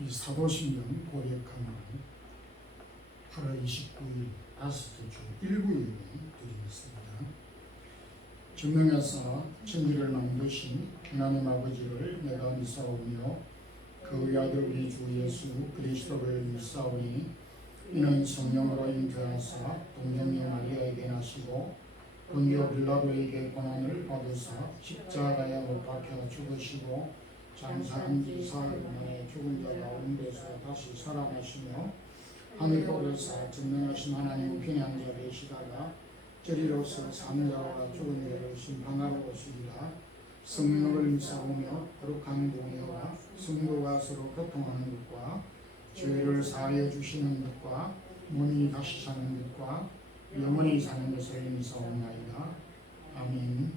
이 사도신경 고백하는 8월 29일 다섯째 주 일부 예배 드리겠습니다. 전능하사 천지를 만드신 하나님 아버지를 내가 믿사오며 그의 아들 우리 주 예수 그리스도를 믿사오니 이는 성령으로 잉태하사 동정녀 마리아에게 나시고 본디오 빌라도에게 고난을 받으사 십자가에 못 박혀 죽으시고 장사한 지 사흘 만에 죽은 자 가운데서 다시 살아나시며 하늘에 오르사 전능하신 하나님 편한 자 되시다가 저리로서 사는 자와 죽은 자를 심판하러 오시리라. 성령을 믿사오며 거룩한 공의와 성도가 서로 교통하는 것과 죄를 사하여 주시는 것과 몸이 다시 사는 것과 영원히 사는 것을 믿사옵나이다. 아멘.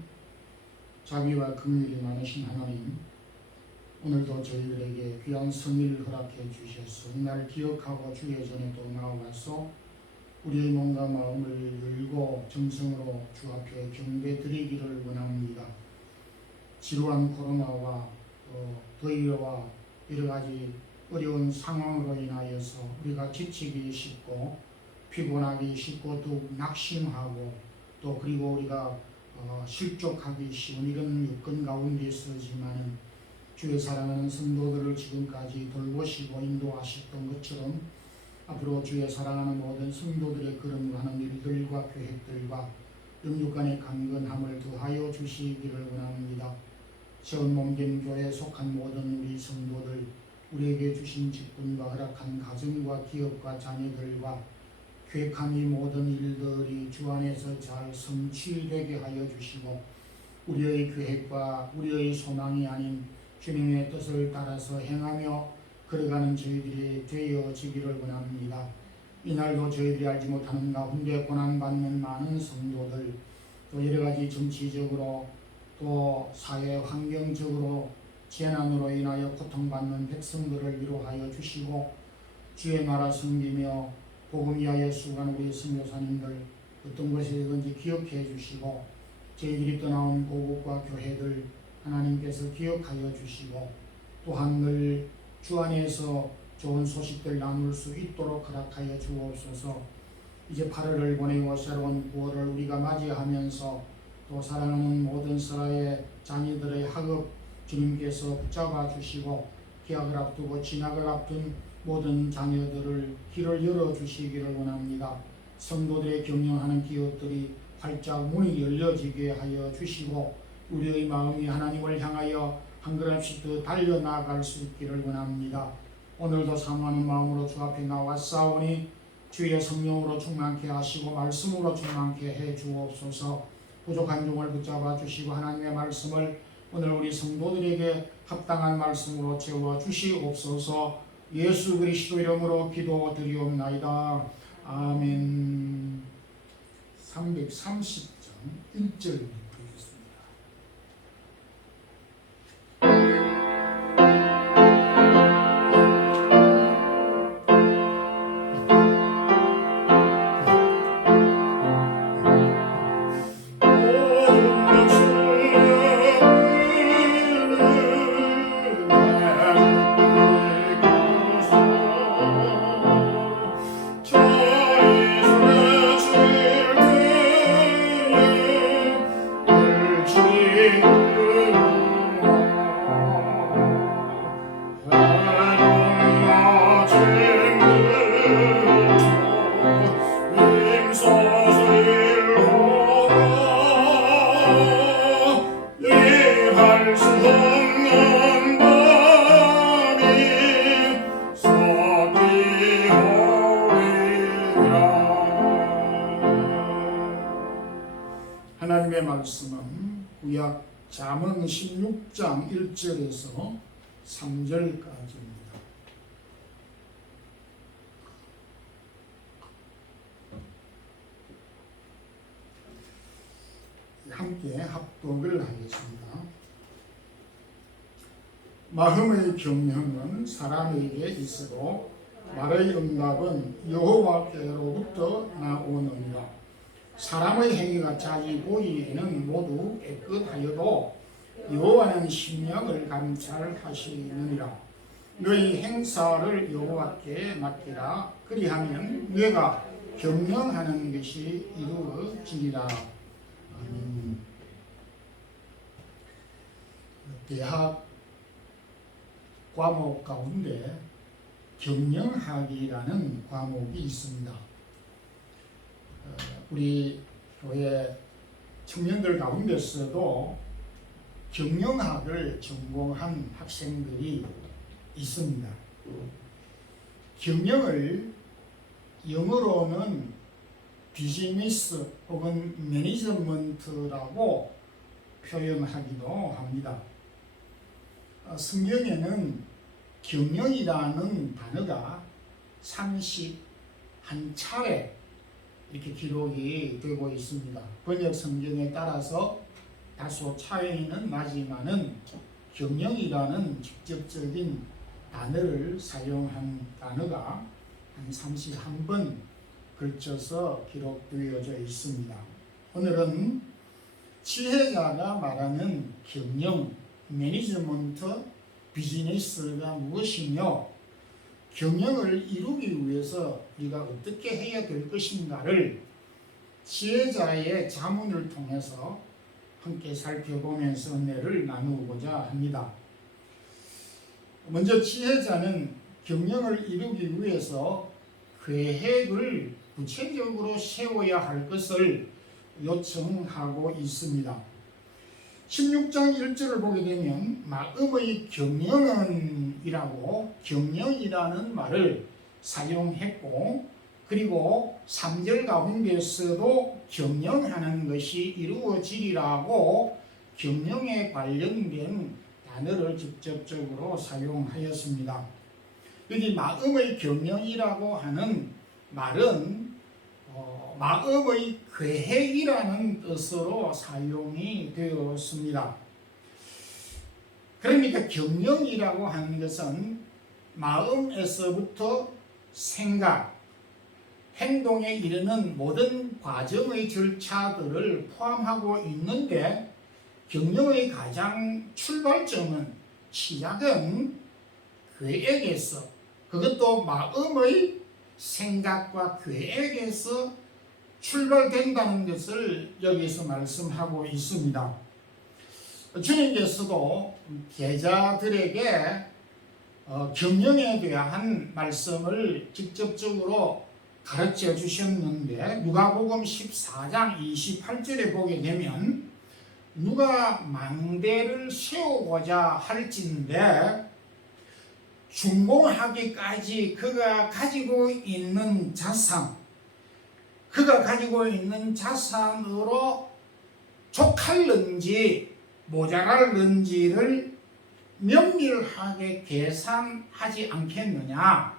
자비와 긍휼이 많으신 하나님, 오늘도 저희들에게 귀한 성의를 허락해 주셔서 이날 기억하고 주의 전에 또 나와서 우리의 몸과 마음을 열고 정성으로 주 앞에 경배 드리기를 원합니다. 지루한 코로나와 더위와 여러 가지 어려운 상황으로 인하여서 우리가 지치기 쉽고 피곤하기 쉽고 또 낙심하고 또 그리고 우리가 실족하기 쉬운 이런 여건 가운데 있었지만 주의 사랑하는 성도들을 지금까지 돌보시고 인도하셨던 것처럼 앞으로 주의 사랑하는 모든 성도들의 걸음가는 일들과 계획들과 영육간의 강건함을 더하여 주시기를 원합니다. 전 몸된 교회에 속한 모든 우리 성도들, 우리에게 주신 직분과 허락한 가정과 기업과 자녀들과 계획한 이 모든 일들이 주 안에서 잘 성취되게 하여 주시고 우리의 계획과 우리의 소망이 아닌 주님의 뜻을 따라서 행하며 걸어가는 저희들이 되어지기를 원합니다. 이날도 저희들이 알지 못하는 가운데 고난받는 많은 성도들, 또 여러가지 정치적으로 또 사회 환경적으로 재난으로 인하여 고통받는 백성들을 위로하여 주시고 주의 나라 섬기며 복음 위하여 수고하는 우리 선교사님들 어떤 곳이든지 기억해 주시고 저희들이 떠나온 고국과 교회들 하나님께서 기억하여 주시고 또한 늘 주 안에서 좋은 소식들 나눌 수 있도록 허락하여 주옵소서. 이제 8월을 보내고 새로운 9월을 우리가 맞이하면서 또 사랑하는 모든 사라의 자녀들의 학업 주님께서 붙잡아 주시고 기약을 앞두고 진학을 앞둔 모든 자녀들을 길을 열어주시기를 원합니다. 성도들의 경영하는 기업들이 활짝 문이 열려지게 하여 주시고 우리의 마음이 하나님을 향하여 한 걸음씩 더 달려나갈 수 있기를 원합니다. 오늘도 사모하는 마음으로 주 앞에 나왔사오니 주의 성령으로 충만케 하시고 말씀으로 충만케 해 주옵소서. 부족한 종을 붙잡아 주시고 하나님의 말씀을 오늘 우리 성도들에게 합당한 말씀으로 채워 주시옵소서. 예수 그리스도 이름으로 기도드리옵나이다. 아멘. 330장 1절 하나님의 말씀은 구약 잠언 16장 1절에서 3절까지입니다. 함께 합독을 하겠습니다. 마음의 경영은 사람에게 있어도 말의 응답은 여호와께로부터 나오느니라. 사람의 행위가 자기 보이에는 모두 깨끗하여도 여호와는 심령을 감찰하시느니라. 너희 행사를 여호와께 맡기라. 그리하면 내가 경영하는 것이 이루어지리라. 대학 과목 가운데 경영학이라는 과목이 있습니다. 우리 교회 청년들 가운데서도 경영학을 전공한 학생들이 있습니다. 경영을 영어로는 비즈니스 혹은 매니지먼트라고 표현하기도 합니다. 성경에는 경영이라는 단어가 31차례 이렇게 기록이 되고 있습니다. 번역 성경에 따라서 다소 차이는 나지만은 경영이라는 직접적인 단어를 사용한 단어가 한 31번 걸쳐서 기록되어져 있습니다. 오늘은 지혜자가 말하는 경영, 매니지먼트, 비즈니스가 무엇이며 경영을 이루기 위해서 우리가 어떻게 해야 될 것인가를 지혜자의 자문을 통해서 함께 살펴보면서 은혜를 나누고자 합니다. 먼저 지혜자는 경영을 이루기 위해서 계획을 구체적으로 세워야 할 것을 요청하고 있습니다. 16장 1절을 보게 되면 마음의 경영은 이라고 경영이라는 말을 사용했고, 그리고 3절 가운데서도 경영하는 것이 이루어지리라고 경영에 관련된 단어를 직접적으로 사용하였습니다. 여기 마음의 경영이라고 하는 말은 마음의 계획이라는 뜻으로 사용이 되었습니다. 그러니까 경영이라고 하는 것은 마음에서부터 생각, 행동에 이르는 모든 과정의 절차들을 포함하고 있는데, 경영의 가장 출발점은 시작은 계획에서, 그것도 마음의 생각과 계획에서 출발된다는 것을 여기서 말씀하고 있습니다. 주님께서도 제자들에게 경영에 대한 말씀을 직접적으로 가르쳐 주셨는데, 누가복음 14장 28절에 보게 되면 누가 망대를 세우고자 할진대 준공하기까지 그가 가지고 있는 자산으로 족할는지 모자랄는지를 면밀하게 계산하지 않겠느냐.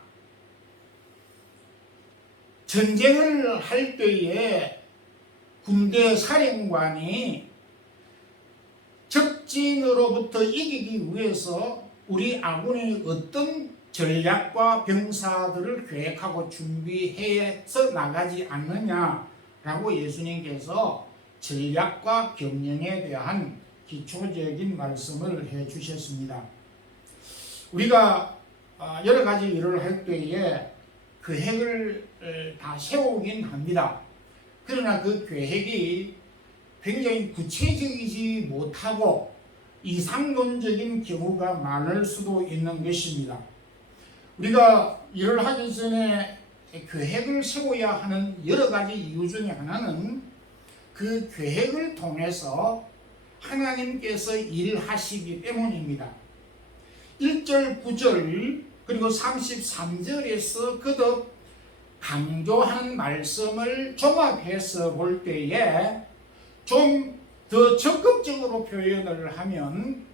전쟁을 할 때에 군대 사령관이 적진으로부터 이기기 위해서 우리 아군이 어떤 전략과 병사들을 계획하고 준비해서 나가지 않느냐라고 예수님께서 전략과 경영에 대한 기초적인 말씀을 해 주셨습니다. 우리가 여러 가지 일을 할 때에 계획을 다 세우긴 합니다. 그러나 그 계획이 굉장히 구체적이지 못하고 이상론적인 경우가 많을 수도 있는 것입니다. 우리가 일을 하기 전에 계획을 세워야 하는 여러 가지 이유 중에 하나는 그 계획을 통해서 하나님께서 일하시기 때문입니다. 1절, 9절 그리고 33절에서 거듭 강조하는 말씀을 종합해서 볼 때에 좀 더 적극적으로 표현을 하면,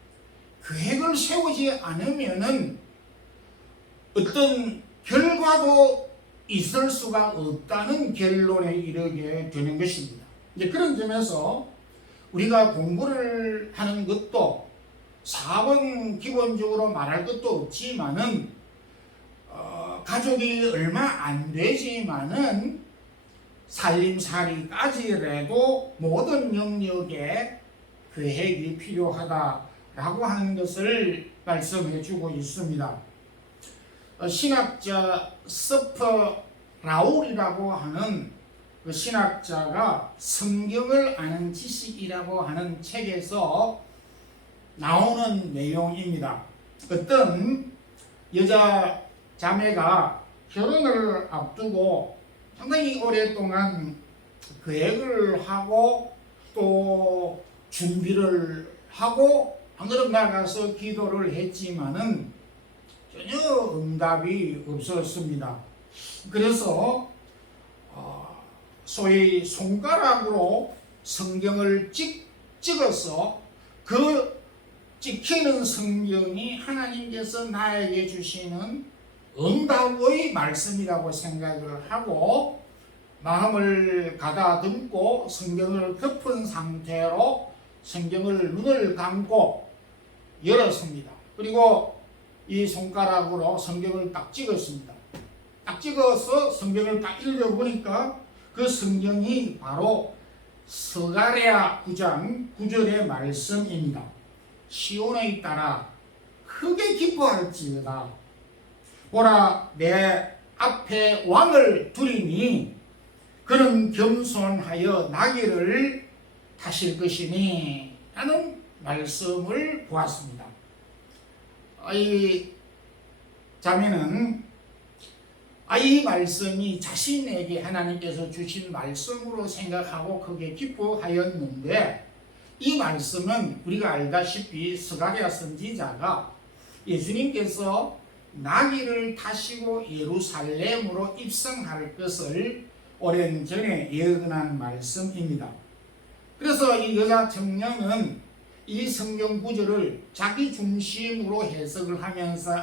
계획을 세우지 않으면은 어떤 결과도 있을 수가 없다는 결론에 이르게 되는 것입니다. 이제 그런 점에서 우리가 공부를 하는 것도 사업은 기본적으로 말할 것도 없지만은 가족이 얼마 안 되지만은 살림살이까지라도 모든 영역에 계획이 필요하다라고 하는 것을 말씀해 주고 있습니다. 신학자 서퍼 라울이라고 하는 그 신학자가 성경을 아는 지식이라고 하는 책에서 나오는 내용입니다. 어떤 여자 자매가 결혼을 앞두고 상당히 오랫동안 계획을 하고 또 준비를 하고 방금 나가서 기도를 했지만은 전혀 응답이 없었습니다. 그래서 소위 손가락으로 성경을 찍어서 그 찍히는 성경이 하나님께서 나에게 주시는 응답의 말씀이라고 생각을 하고 마음을 가다듬고 성경을 덮은 상태로 성경을 눈을 감고 열었습니다. 그리고 이 손가락으로 성경을 딱 찍었습니다. 딱 찍어서 성경을 딱 읽어보니까 그 성경이 바로 스가랴 9장 9절의 말씀입니다. 시온에 따라 크게 기뻐할지어다. 보라, 내 앞에 왕을 두리니 그는 겸손하여 나귀를 타실 것이니 라는 말씀을 보았습니다. 이 자매는 이 말씀이 자신에게 하나님께서 주신 말씀으로 생각하고 크게 기뻐하였는데, 이 말씀은 우리가 알다시피 스가랴 선지자가 예수님께서 나귀를 타시고 예루살렘으로 입성할 것을 오랜 전에 예언한 말씀입니다. 그래서 이 여자 청년은 이 성경 구절을 자기 중심으로 해석을 하면서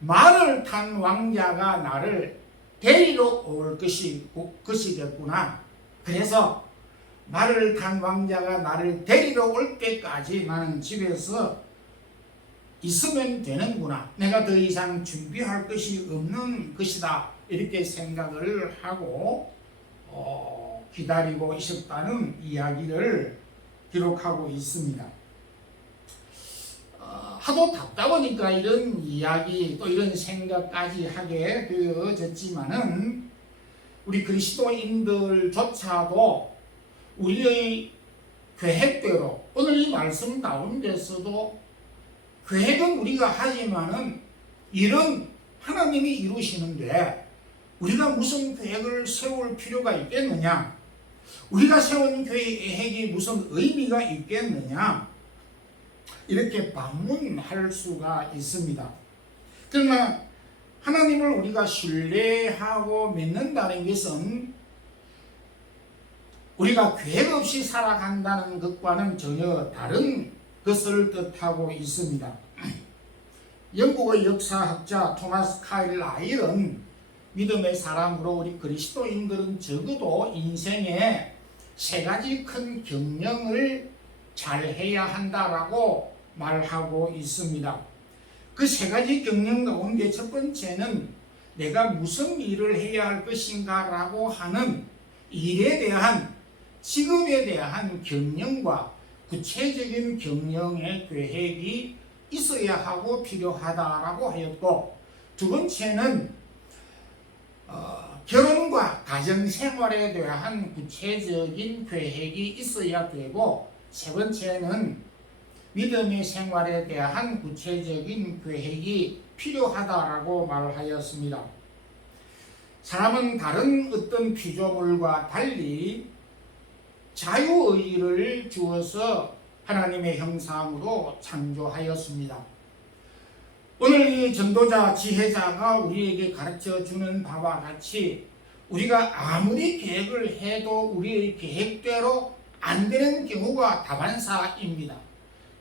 말을 탄 왕자가 나를 데리러 올 것이겠구나. 그래서 말을 탄 왕자가 나를 데리러 올 때까지 나는 집에서 있으면 되는구나. 내가 더 이상 준비할 것이 없는 것이다. 이렇게 생각을 하고 기다리고 있었다는 이야기를 기록하고 있습니다. 하도 답답하니까 이런 이야기 또 이런 생각까지 하게 되어졌지만은 우리 그리스도인들조차도 우리의 계획대로 오늘 이 말씀 가운데서도 계획은 우리가 하지만은 일은 하나님이 이루시는데 우리가 무슨 계획을 세울 필요가 있겠느냐? 우리가 세운 계획이 무슨 의미가 있겠느냐? 이렇게 반문할 수가 있습니다. 그러나 하나님을 우리가 신뢰하고 믿는다는 것은 우리가 계획 없이 살아간다는 것과는 전혀 다른 것을 뜻하고 있습니다. 영국의 역사학자 토마스 카일 라일은 믿음의 사람으로 우리 그리스도인들은 적어도 인생에 세 가지 큰 경영을 잘 해야 한다라고 말하고 있습니다. 그 세 가지 경영 가운데 첫 번째는 내가 무슨 일을 해야 할 것인가 라고 하는 일에 대한 직업에 대한 경영과 구체적인 경영의 계획이 있어야 하고 필요하다라고 하였고, 두 번째는 결혼과 가정생활에 대한 구체적인 계획이 있어야 되고, 세 번째는 믿음의 생활에 대한 구체적인 계획이 필요하다라고 말하였습니다. 사람은 다른 어떤 피조물과 달리 자유의를 주어서 하나님의 형상으로 창조하였습니다. 오늘 이 전도자 지혜자가 우리에게 가르쳐주는 바와 같이 우리가 아무리 계획을 해도 우리의 계획대로 안 되는 경우가 다반사입니다.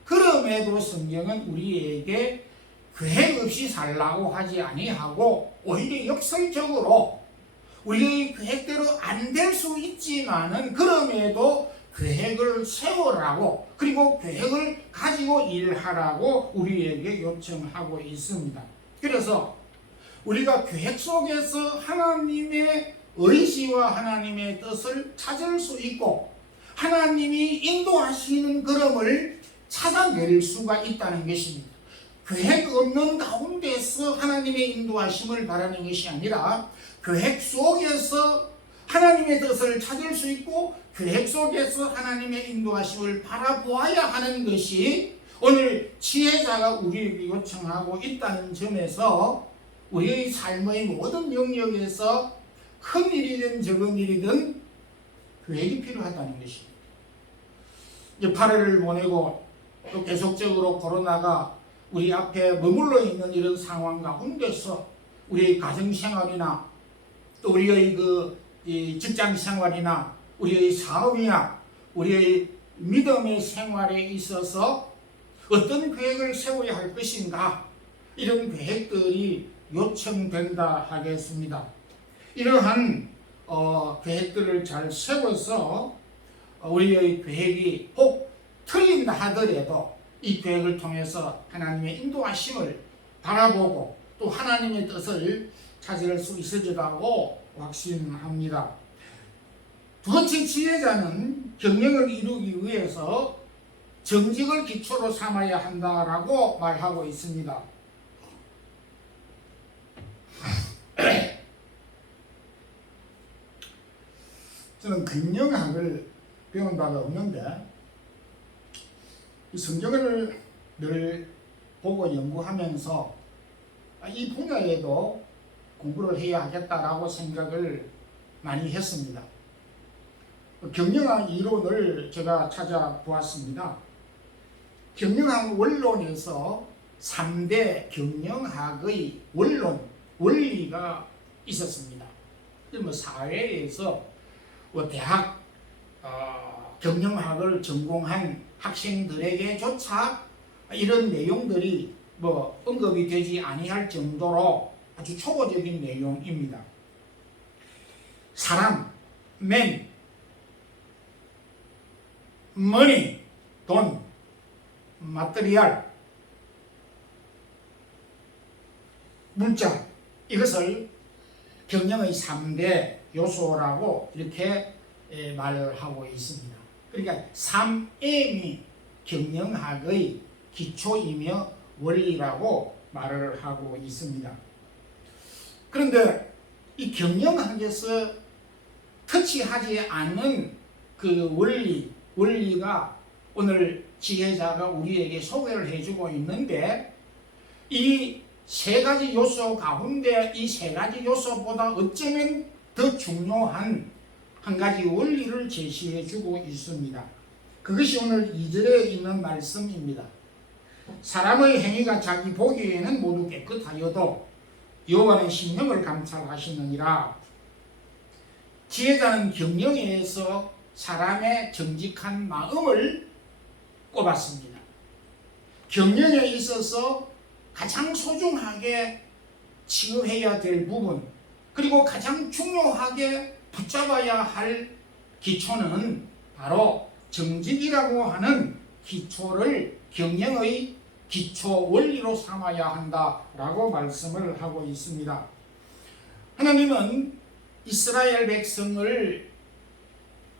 그럼에도 성경은 우리에게 계획 없이 살라고 하지 아니하고 오히려 역설적으로 우리의 계획대로 안 될 수 있지만은 그럼에도 계획을 세우라고, 그리고 계획을 가지고 일하라고 우리에게 요청하고 있습니다. 그래서 우리가 계획 속에서 하나님의 의지와 하나님의 뜻을 찾을 수 있고 하나님이 인도하시는 걸음을 찾아낼 수가 있다는 것입니다. 계획 없는 가운데서 하나님의 인도하심을 바라는 것이 아니라 계획 속에서 하나님의 뜻을 찾을 수 있고 계획 속에서 하나님의 인도하심을 바라보아야 하는 것이 오늘 지혜자가 우리에게 요청하고 있다는 점에서 우리의 삶의 모든 영역에서 큰 일이든 적은 일이든 계획이 필요하다는 것입니다. 이제 8월을 보내고 또 계속적으로 코로나가 우리 앞에 머물러 있는 이런 상황 가운데서 우리의 가정생활이나 또 우리의 이 직장생활이나 우리의 사업이나 우리의 믿음의 생활에 있어서 어떤 계획을 세워야 할 것인가, 이런 계획들이 요청된다 하겠습니다. 이러한 계획들을 잘 세워서 우리의 계획이 혹 틀린다 하더라도 이 계획을 통해서 하나님의 인도하심을 바라보고 또 하나님의 뜻을 찾을 수 있으리라고 확신합니다. 두 번째, 지혜자는 경영을 이루기 위해서 정직을 기초로 삼아야 한다라고 말하고 있습니다. 저는 경영학을 배운 바가 없는데 이 성경을 늘 보고 연구하면서 이 분야에도 공부를 해야 하겠다라고 생각을 많이 했습니다. 경영학 이론을 제가 찾아보았습니다. 경영학 원론에서 3대 경영학의 원리가 있었습니다. 사회에서 대학 경영학을 전공한 학생들에게조차 이런 내용들이 언급이 되지 아니할 정도로 아주 초보적인 내용입니다. 사람, man, money, 돈, material, 물자, 이것을 경영의 3대 요소라고 이렇게 말하고 있습니다. 그러니까 3M이 경영학의 기초이며 원리라고 말을 하고 있습니다. 그런데 이 경영학에서 터치하지 않는 그 원리가 오늘 지혜자가 우리에게 소개를 해주고 있는데, 이 세 가지 요소 가운데 이 세 가지 요소보다 어쩌면 더 중요한 한 가지 원리를 제시해주고 있습니다. 그것이 오늘 2절에 있는 말씀입니다. 사람의 행위가 자기 보기에는 모두 깨끗하여도 여호와는 심령을 감찰하시느니라. 지혜자는 경영에서 사람의 정직한 마음을 꼽았습니다. 경영에 있어서 가장 소중하게 취급해야 될 부분, 그리고 가장 중요하게 붙잡아야 할 기초는 바로 정직이라고 하는 기초를 경영의 기초 원리로 삼아야 한다라고 말씀을 하고 있습니다. 하나님은 이스라엘 백성을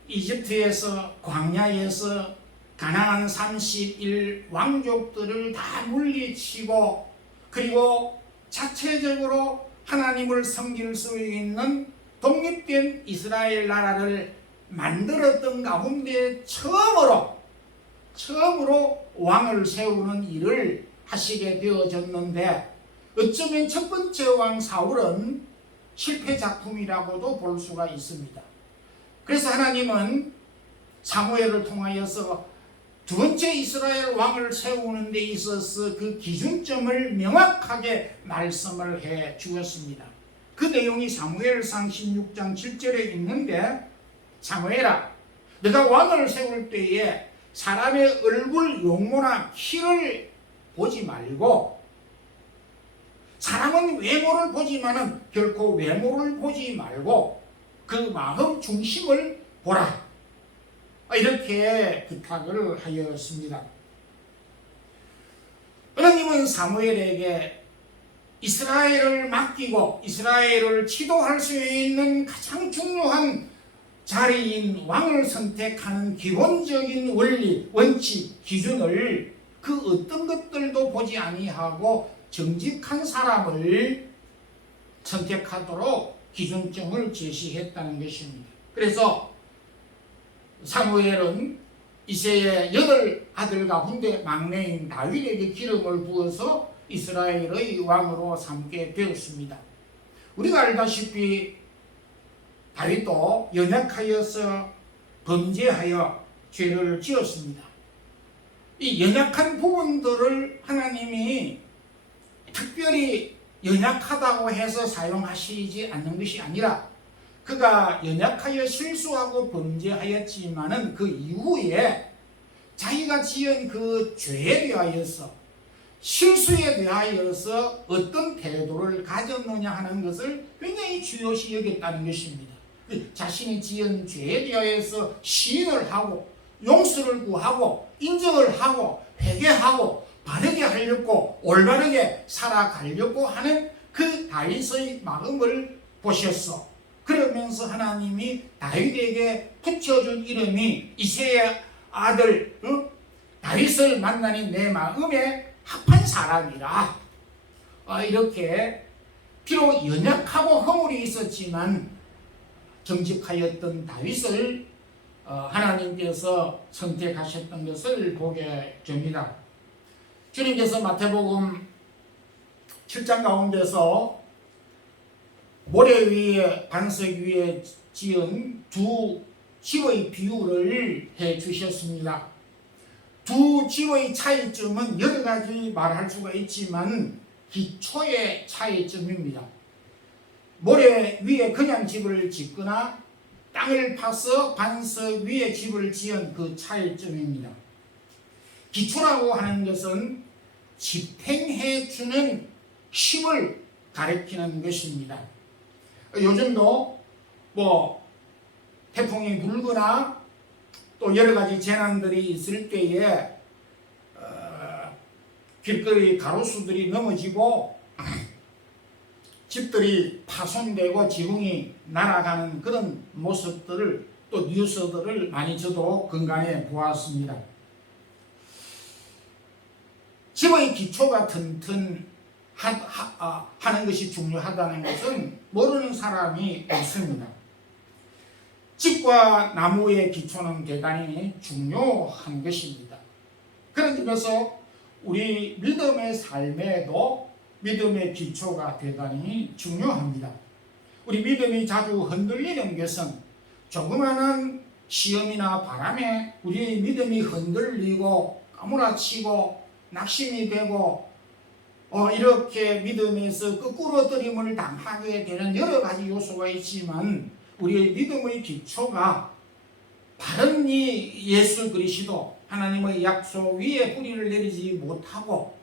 이집트에서, 광야에서 가나안 31 왕족들을 다 물리치고, 그리고 자체적으로 하나님을 섬길 수 있는 독립된 이스라엘 나라를 만들었던 가운데 처음으로 왕을 세우는 일을 하시게 되어졌는데, 어쩌면 첫 번째 왕 사울은 실패 작품이라고도 볼 수가 있습니다. 그래서 하나님은 사무엘을 통하여서 두 번째 이스라엘 왕을 세우는 데 있어서 그 기준점을 명확하게 말씀을 해 주었습니다. 그 내용이 사무엘상 16장 7절에 있는데, 사무엘아, 내가 왕을 세울 때에 사람의 얼굴 용모나 키를 보지 말고, 사람은 외모를 보지만은 결코 외모를 보지 말고 그 마음 중심을 보라, 이렇게 부탁을 하였습니다. 하나님은 사무엘에게 이스라엘을 맡기고 이스라엘을 지도할 수 있는 가장 중요한 자리인 왕을 선택하는 기본적인 원리, 원칙, 기준을 그 어떤 것들도 보지 아니하고 정직한 사람을 선택하도록 기준점을 제시했다는 것입니다. 그래서 사무엘은 이새의 8아들 가운데 막내인 다윗에게 기름을 부어서 이스라엘의 왕으로 삼게 되었습니다. 우리가 알다시피 다윗도 연약하여서 범죄하여 죄를 지었습니다. 이 연약한 부분들을 하나님이 특별히 연약하다고 해서 사용하시지 않는 것이 아니라 그가 연약하여 실수하고 범죄하였지만은 그 이후에 자기가 지은 그 죄에 대하여서 실수에 대하여서 어떤 태도를 가졌느냐 하는 것을 굉장히 중요시 여겼다는 것입니다. 자신이 지은 죄에 대하여서 시인을 하고 용서를 구하고 인정을 하고 회개하고 바르게 하려고 올바르게 살아가려고 하는 그 다윗의 마음을 보셨어. 그러면서 하나님이 다윗에게 붙여준 이름이 이새의 아들 다윗을 만나니 내 마음에 합한 사람이라. 이렇게 비록 연약하고 허물이 있었지만 정직하였던 다윗을 하나님께서 선택하셨던 것을 보게 됩니다. 주님께서 마태복음 7장 가운데서 모래 위에 반석 위에 지은 두 집의 비유를 해 주셨습니다. 두 집의 차이점은 여러 가지 말할 수가 있지만 기초의 차이점입니다. 모래 위에 그냥 집을 짓거나 땅을 파서 반석 위에 집을 지은 그 차이점입니다. 기초라고 하는 것은 집행해 주는 힘을 가리키는 것입니다. 요즘도 태풍이 불거나 또 여러 가지 재난들이 있을 때에 길거리 가로수들이 넘어지고 집들이 파손되고 지붕이 날아가는 그런 모습들을 또 뉴스들을 많이 저도 근간에 보았습니다. 집의 기초가 튼튼하는 것이 중요하다는 것은 모르는 사람이 없습니다. 집과 나무의 기초는 대단히 중요한 것입니다. 그런 점에서 우리 믿음의 삶에도 믿음의 기초가 대단히 중요합니다. 우리 믿음이 자주 흔들리는 것은 조그마한 시험이나 바람에 우리의 믿음이 흔들리고 까무라치고 낙심이 되고 이렇게 믿음에서 거꾸로뜨림을 당하게 되는 여러 가지 요소가 있지만 우리의 믿음의 기초가 바른 이 예수 그리스도 하나님의 약속 위에 뿌리를 내리지 못하고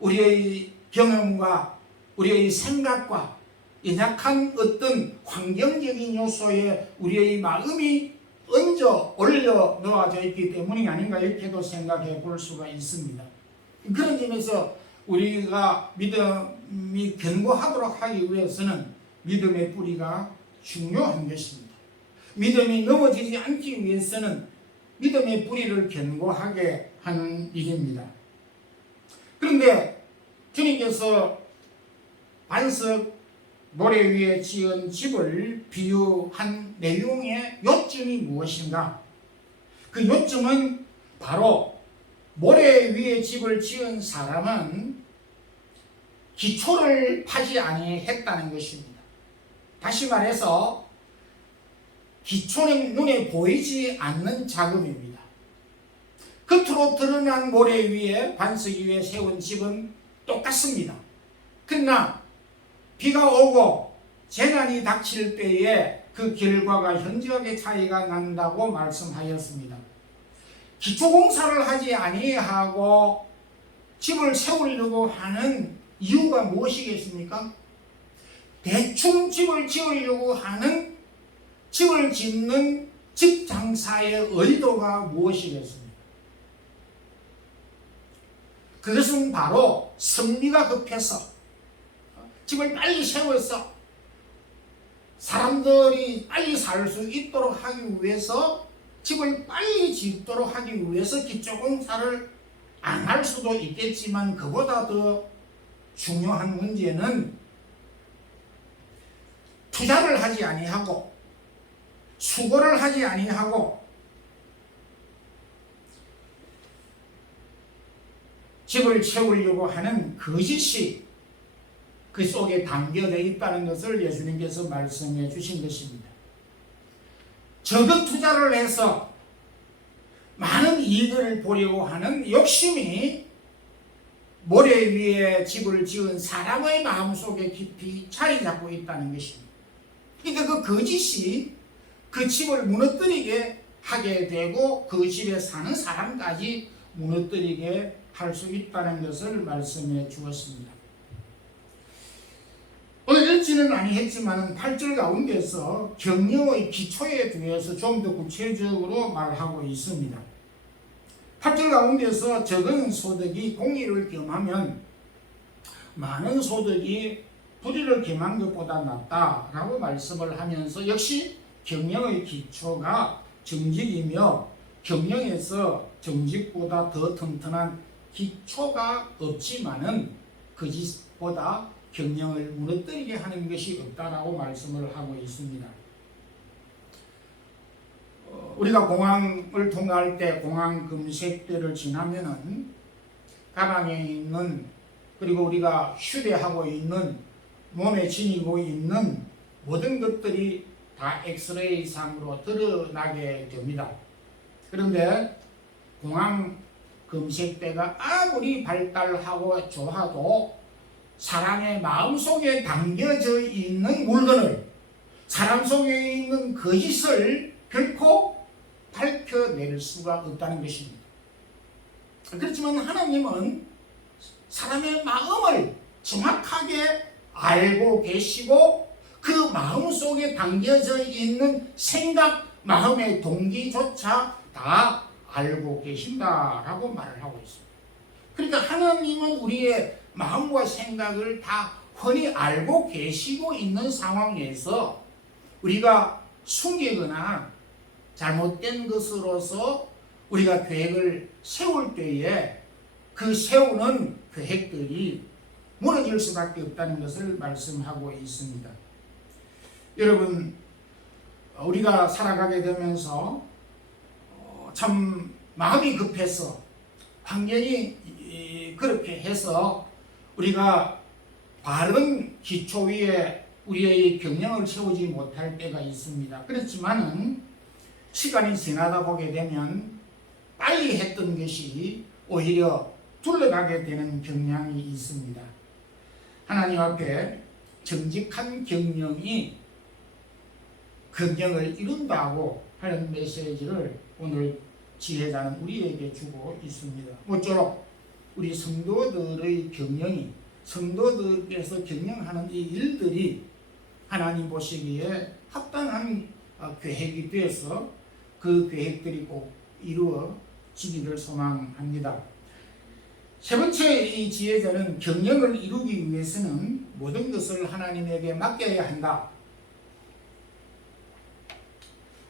우리의 경험과 우리의 생각과 연약한 어떤 환경적인 요소에 우리의 마음이 얹어 올려 놓아져 있기 때문이 아닌가 이렇게도 생각해 볼 수가 있습니다. 그런 점에서 우리가 믿음이 견고하도록 하기 위해서는 믿음의 뿌리가 중요한 것입니다. 믿음이 넘어지지 않기 위해서는 믿음의 뿌리를 견고하게 하는 일입니다. 그런데 주님께서 반석 모래 위에 지은 집을 비유한 내용의 요점이 무엇인가? 그 요점은 바로 모래 위에 집을 지은 사람은 기초를 파지 아니했다는 것입니다. 다시 말해서 기초는 눈에 보이지 않는 작업입니다. 겉으로 드러난 모래 위에 반석 위에 세운 집은 똑같습니다. 그러나 비가 오고 재난이 닥칠 때에 그 결과가 현저하게 차이가 난다고 말씀하였습니다. 기초공사를 하지 아니하고 집을 세우려고 하는 이유가 무엇이겠습니까? 대충 집을 지으려고 하는 집을 짓는 집 장사의 의도가 무엇이겠습니까? 그것은 바로 성미가 급해서 집을 빨리 세워서 사람들이 빨리 살 수 있도록 하기 위해서 집을 빨리 짓도록 하기 위해서 기초공사를 안 할 수도 있겠지만 그보다 더 중요한 문제는 투자를 하지 아니하고 수고를 하지 아니하고 집을 채우려고 하는 거짓이 그 속에 담겨져 있다는 것을 예수님께서 말씀해 주신 것입니다. 적은 투자를 해서 많은 이익을 보려고 하는 욕심이 모래 위에 집을 지은 사람의 마음속에 깊이 자리 잡고 있다는 것입니다. 그러니까 그 거짓이 그 집을 무너뜨리게 하게 되고 그 집에 사는 사람까지 무너뜨리게 할 수 있다는 것을 말씀해 주었습니다. 오늘 읽지는 아니했지만 8절 가운데서 경영의 기초에 대해서 좀 더 구체적으로 말하고 있습니다. 8절 가운데서 적은 소득이 공의를 겸하면 많은 소득이 불의를 겸한 것보다 낫다라고 말씀을 하면서 역시 경영의 기초가 정직이며 경영에서 정직보다 더 튼튼한 기초가 없지만은 거짓보다 경영을 무너뜨리게 하는 것이 없다라고 말씀을 하고 있습니다. 우리가 공항을 통과할 때 공항 검색대를 지나면은 가방에 있는 그리고 우리가 휴대하고 있는 몸에 지니고 있는 모든 것들이 다 엑스레이 상으로 드러나게 됩니다. 그런데 공항 검색대가 아무리 발달하고 좋아도 사람의 마음속에 담겨져 있는 물건을 사람 속에 있는 거짓을 결코 밝혀낼 수가 없다는 것입니다. 그렇지만 하나님은 사람의 마음을 정확하게 알고 계시고 그 마음 속에 담겨져 있는 생각, 마음의 동기조차 다 알고 계신다라고 말을 하고 있습니다. 그러니까 하나님은 우리의 마음과 생각을 다 훤히 알고 계시고 있는 상황에서 우리가 숨기거나 잘못된 것으로서 우리가 계획을 세울 때에 그 세우는 계획들이 무너질 수밖에 없다는 것을 말씀하고 있습니다. 여러분, 우리가 살아가게 되면서 참 마음이 급해서 환경이 그렇게 해서 우리가 바른 기초 위에 우리의 경영을 세우지 못할 때가 있습니다. 그렇지만은 시간이 지나다 보게 되면 빨리 했던 것이 오히려 둘러가게 되는 경향이 있습니다. 하나님 앞에 정직한 경영이 경영을 이룬다고 하는 메시지를 오늘 지혜자는 우리에게 주고 있습니다. 모쪼록 우리 성도들의 경영이 성도들께서 경영하는 이 일들이 하나님 보시기에 합당한 계획이 되어서 그 계획들이 꼭 이루어지기를 소망합니다. 세 번째 이 지혜자는 경영을 이루기 위해서는 모든 것을 하나님에게 맡겨야 한다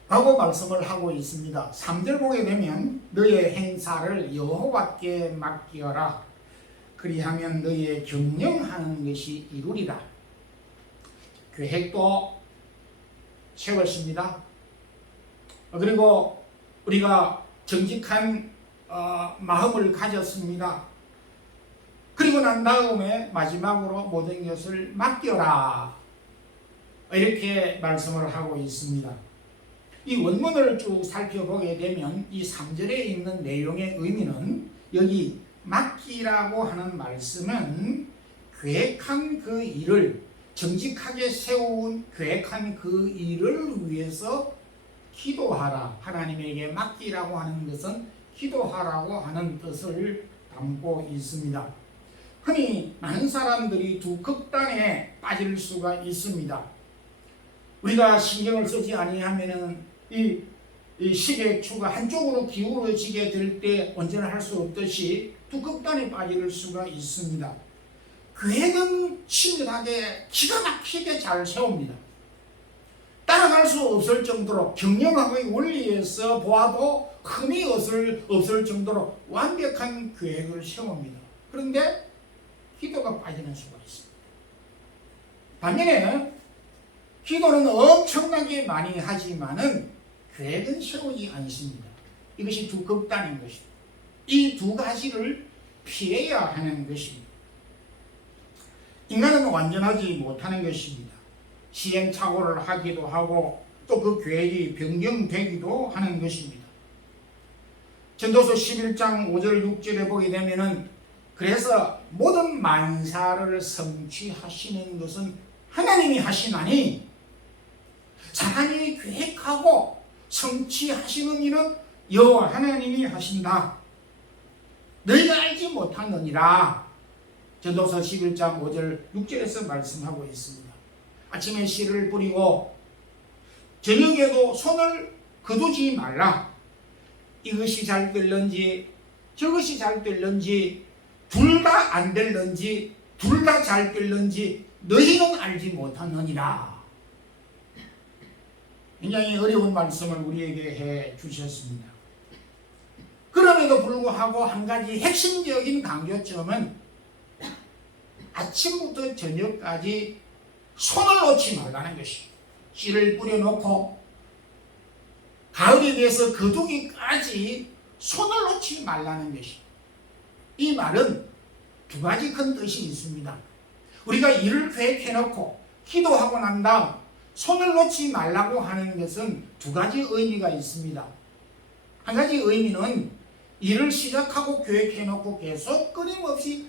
라고 말씀을 하고 있습니다. 3절 보게 되면 너의 행사를 여호와께 맡기어라. 그리하면 너의 경영하는 것이 이루리라. 계획도 세웠습니다. 그리고 우리가 정직한 마음을 가졌습니다. 그리고 난 다음에 마지막으로 모든 것을 맡겨라. 이렇게 말씀을 하고 있습니다. 이 원문을 쭉 살펴보게 되면 이 3절에 있는 내용의 의미는 여기 맡기라고 하는 말씀은 계획한 그 일을 정직하게 세운 계획한 그 일을 위해서 기도하라. 하나님에게 맡기라고 하는 것은 기도하라고 하는 뜻을 담고 있습니다. 흔히 많은 사람들이 두 극단에 빠질 수가 있습니다. 우리가 신경을 쓰지 아니하면은 이 식의 추가 한쪽으로 기울어지게 될 때 언제나 할 수 없듯이 두 극단에 빠질 수가 있습니다. 계획은 친밀하게 기가 막히게 잘 세웁니다. 따라갈 수 없을 정도로 경영학의 원리에서 보아도 흠이 없을 정도로 완벽한 계획을 세웁니다. 그런데 기도가 빠지는 수가 있습니다. 반면에 기도는 엄청나게 많이 하지만은 계획은 세우지 않습니다. 이것이 두 극단인 것입니다. 이 두 가지를 피해야 하는 것입니다. 인간은 완전하지 못하는 것입니다. 시행착오를 하기도 하고 또 그 계획이 변경되기도 하는 것입니다. 전도서 11장 5절 6절에 보게 되면은 그래서 모든 만사를 성취하시는 것은 하나님이 하시나니 사람이 계획하고 성취하시는 일은 여호와 하나님이 하신다. 너희가 알지 못하느니라. 전도서 11장 5절 6절에서 말씀하고 있습니다. 아침에 씨를 뿌리고 저녁에도 손을 거두지 말라. 이것이 잘 될런지 저것이 잘 될런지 둘 다 안 될런지 둘 다 잘 될런지 너희는 알지 못하느니라. 굉장히 어려운 말씀을 우리에게 해 주셨습니다. 그럼에도 불구하고 한 가지 핵심적인 강조점은 아침부터 저녁까지 손을 놓지 말라는 것이, 씨를 뿌려놓고 가을이 돼서 거두기까지 손을 놓지 말라는 것이. 이 말은 두 가지 큰 뜻이 있습니다. 우리가 일을 계획해놓고 기도하고 난 다음 손을 놓지 말라고 하는 것은 두 가지 의미가 있습니다. 한 가지 의미는 일을 시작하고 계획해놓고 계속 끊임없이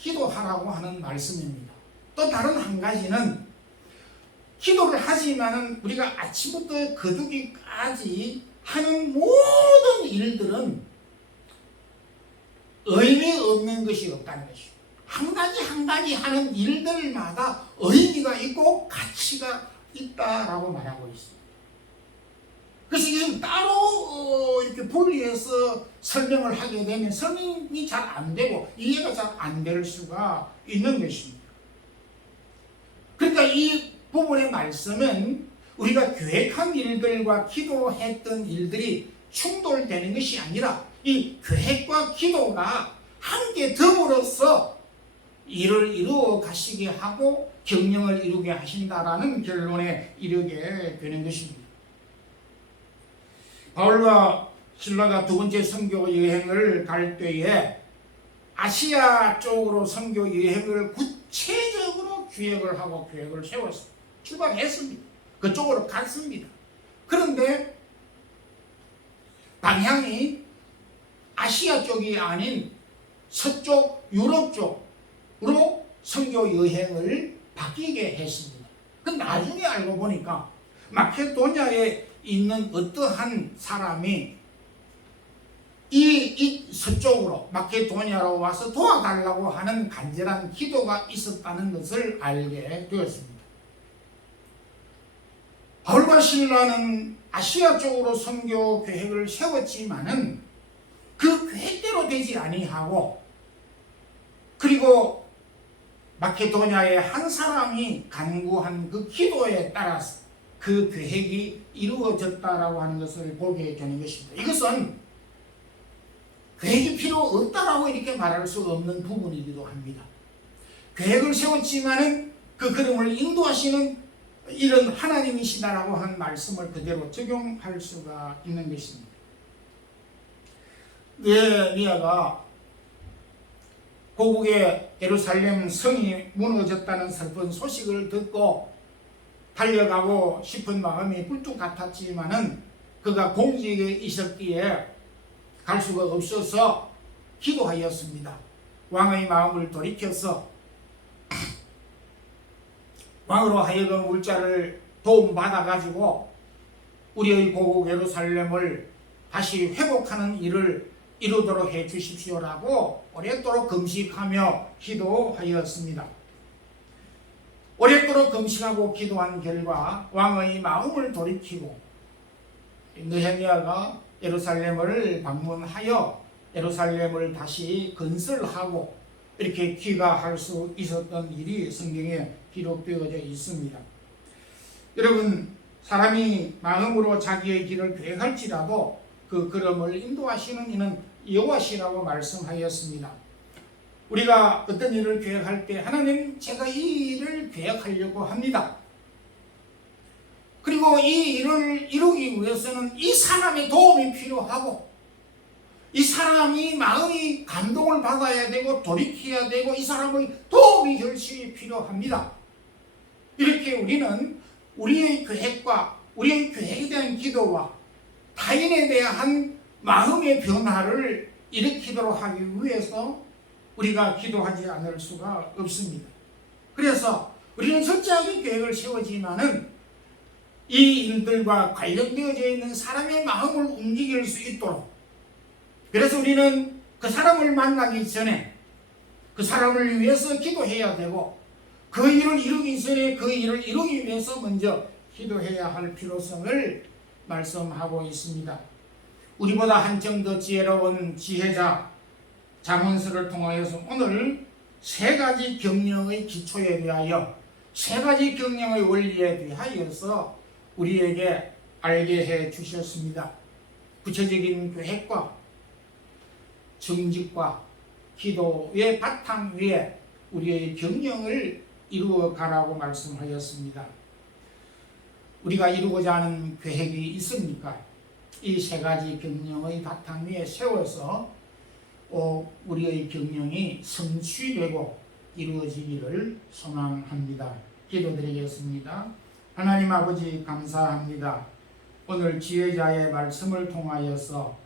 기도하라고 하는 말씀입니다. 또 다른 한 가지는 기도를 하지만은 우리가 아침부터 거두기까지 하는 모든 일들은 의미 없는 것이 없다는 것이죠. 한 가지 한 가지 하는 일들마다 의미가 있고 가치가 있다라고 말하고 있습니다. 그래서 이것은 따로 이렇게 분리해서 설명을 하게 되면 설명이 잘 안 되고 이해가 잘 안 될 수가 있는 것입니다. 그러니까 이 부분의 말씀은 우리가 계획한 일들과 기도했던 일들이 충돌되는 것이 아니라 이 계획과 기도가 함께 더불어서 일을 이루어 가시게 하고 경영을 이루게 하신다라는 결론에 이르게 되는 것입니다. 바울과 실라가 두 번째 선교 여행을 갈 때에 아시아 쪽으로 선교 여행을 구체적으로 기획을 하고 계획을 세웠습니다. 출발했습니다. 그쪽으로 갔습니다. 그런데 방향이 아시아 쪽이 아닌 서쪽 유럽 쪽으로 선교 여행을 바뀌게 했습니다. 그 나중에 알고 보니까 마케도니아에 있는 어떠한 사람이 이 서쪽으로 마케도니아로 와서 도와달라고 하는 간절한 기도가 있었다는 것을 알게 되었습니다. 바울과 실라는 아시아 쪽으로 선교 계획을 세웠지만은 그 계획대로 되지 아니하고, 그리고 마케도니아의 한 사람이 간구한 그 기도에 따라서 그 계획이 이루어졌다라고 하는 것을 보게 되는 것입니다. 이것은 계획이 필요 없다라고 이렇게 말할 수 없는 부분이기도 합니다. 계획을 세웠지만은 그 걸음을 인도하시는 이런 하나님이시다라고 한 말씀을 그대로 적용할 수가 있는 것입니다. 느헤미야가 고국의 예루살렘 성이 무너졌다는 슬픈 소식을 듣고 달려가고 싶은 마음이 꿀뚝 같았지만은 그가 공직에 있었기에 갈 수가 없어서 기도하였습니다. 왕의 마음을 돌이켜서 왕으로 하여금 울자를 도움받아 가지고 우리의 고국 예루살렘을 다시 회복하는 일을 이루도록 해 주십시오라고 오랫도록 금식하며 기도하였습니다. 오랫도록 금식하고 기도한 결과 왕의 마음을 돌이키고 느헤미야가 예루살렘을 방문하여 예루살렘을 다시 건설하고 이렇게 귀가할 수 있었던 일이 성경에 기록되어져 있습니다. 여러분, 사람이 마음으로 자기의 길을 계획할지라도 그 걸음을 인도하시는 이는 여호와시라고 말씀하였습니다. 우리가 어떤 일을 계획할 때 하나님 제가 이 일을 계획하려고 합니다. 그리고 이 일을 이루기 위해서는 이 사람의 도움이 필요하고 이 사람이 마음이 감동을 받아야 되고 돌이켜야 되고 이 사람의 도움이 결실이 필요합니다. 이렇게 우리는 우리의 계획과 우리의 계획에 대한 기도와 타인에 대한 마음의 변화를 일으키도록 하기 위해서 우리가 기도하지 않을 수가 없습니다. 그래서 우리는 철저하게 계획을 세우지만은 이 일들과 관련되어져 있는 사람의 마음을 움직일 수 있도록, 그래서 우리는 그 사람을 만나기 전에 그 사람을 위해서 기도해야 되고 그 일을 이루기 전에 그 일을 이루기 위해서 먼저 기도해야 할 필요성을 말씀하고 있습니다. 우리보다 한층 더 지혜로운 지혜자 잠언서를 통하여서 오늘 세 가지 경영의 기초에 대하여, 세 가지 경영의 원리에 대하여서 우리에게 알게 해 주셨습니다. 구체적인 계획과 정직과 기도의 바탕 위에 우리의 경영을 이루어 가라고 말씀하였습니다. 우리가 이루고자 하는 계획이 있습니까? 이 세 가지 경영의 바탕 위에 세워서 우리의 경영이 성취되고 이루어지기를 소망합니다. 기도드리겠습니다. 하나님 아버지 감사합니다. 오늘 지혜자의 말씀을 통하여서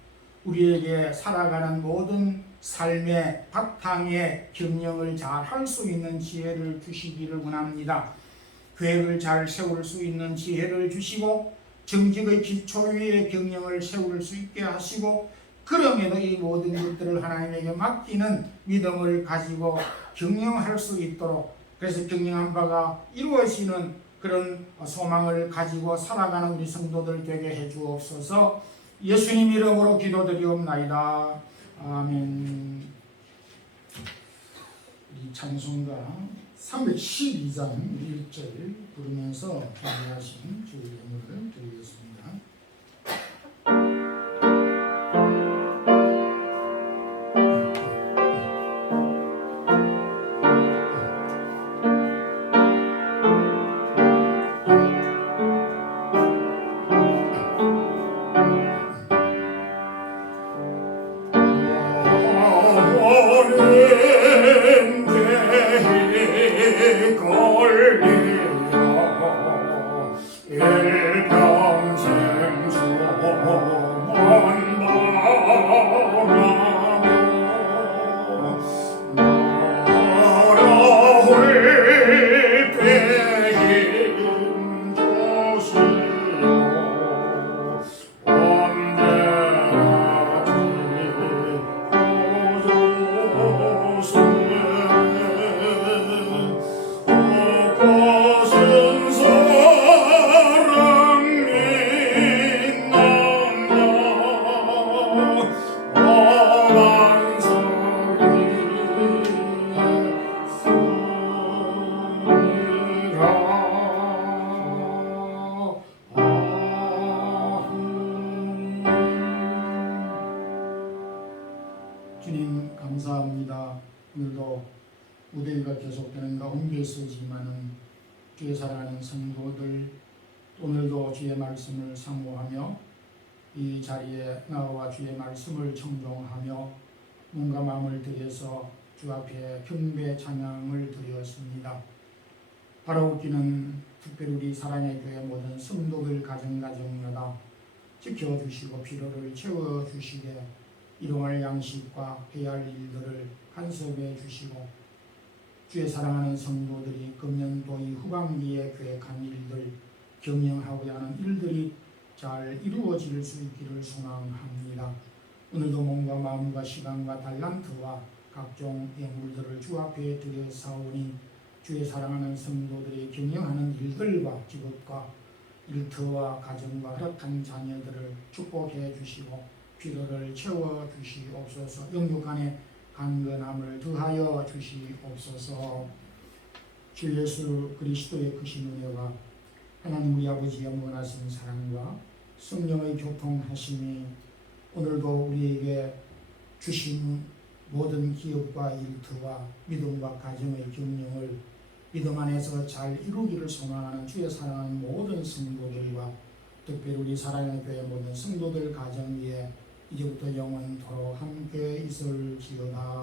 우리에게 살아가는 모든 삶의 바탕에 경영을 잘 할 수 있는 지혜를 주시기를 원합니다. 계획을 잘 세울 수 있는 지혜를 주시고 정직의 기초 위에 경영을 세울 수 있게 하시고, 그럼에도 이 모든 것들을 하나님에게 맡기는 믿음을 가지고 경영할 수 있도록, 그래서 경영한 바가 이루어지는 그런 소망을 가지고 살아가는 우리 성도들 되게 해 주옵소서. 예수님 이름으로 기도드리옵나이다. 아멘. 우리 찬송가 312장 1절 부르면서 준비하신 주의 예물을 드리겠습니다. 주님 감사합니다. 오늘도 무대가 계속되는 가운데 있지만은 주의 사랑하는 성도들 오늘도 주의 말씀을 사모하며 이 자리에 나와 주의 말씀을 청종하며 몸과 마음을 들여서 주 앞에 경배 찬양을 드렸습니다. 바라옵기는 특별히 우리 사랑의 교회 모든 성도들 가정가정마다 지켜주시고 필요를 채워주시게 일용할 양식과 해야 할 일들을 간섭해 주시고 주의 사랑하는 성도들이 금년도 이 후반기에 계획한 일들, 경영하고자 하는 일들이 잘 이루어질 수 있기를 소망합니다. 오늘도 몸과 마음과 시간과 달란트와 각종 예물들을 주 앞에 드려사오니 주의 사랑하는 성도들이 경영하는 일들과 직업과 일터와 가정과 허락한 자녀들을 축복해 주시고 필요를 채워주시옵소서. 영육 안에 강건함을 더하여 주시옵소서. 주 예수 그리스도의 크신 은혜와 하나님 우리 아버지의 무한하신 사랑과 성령의 교통하심이 오늘도 우리에게 주신 모든 기업과 일터와 믿음과 가정의 경영을 믿음 안에서 잘 이루기를 소망하는 주의 사랑하는 모든 성도들과 특별히 우리 사랑하는 교회 모든 성도들 가정 위에 이제부터 영원토록 함께 있을지어다.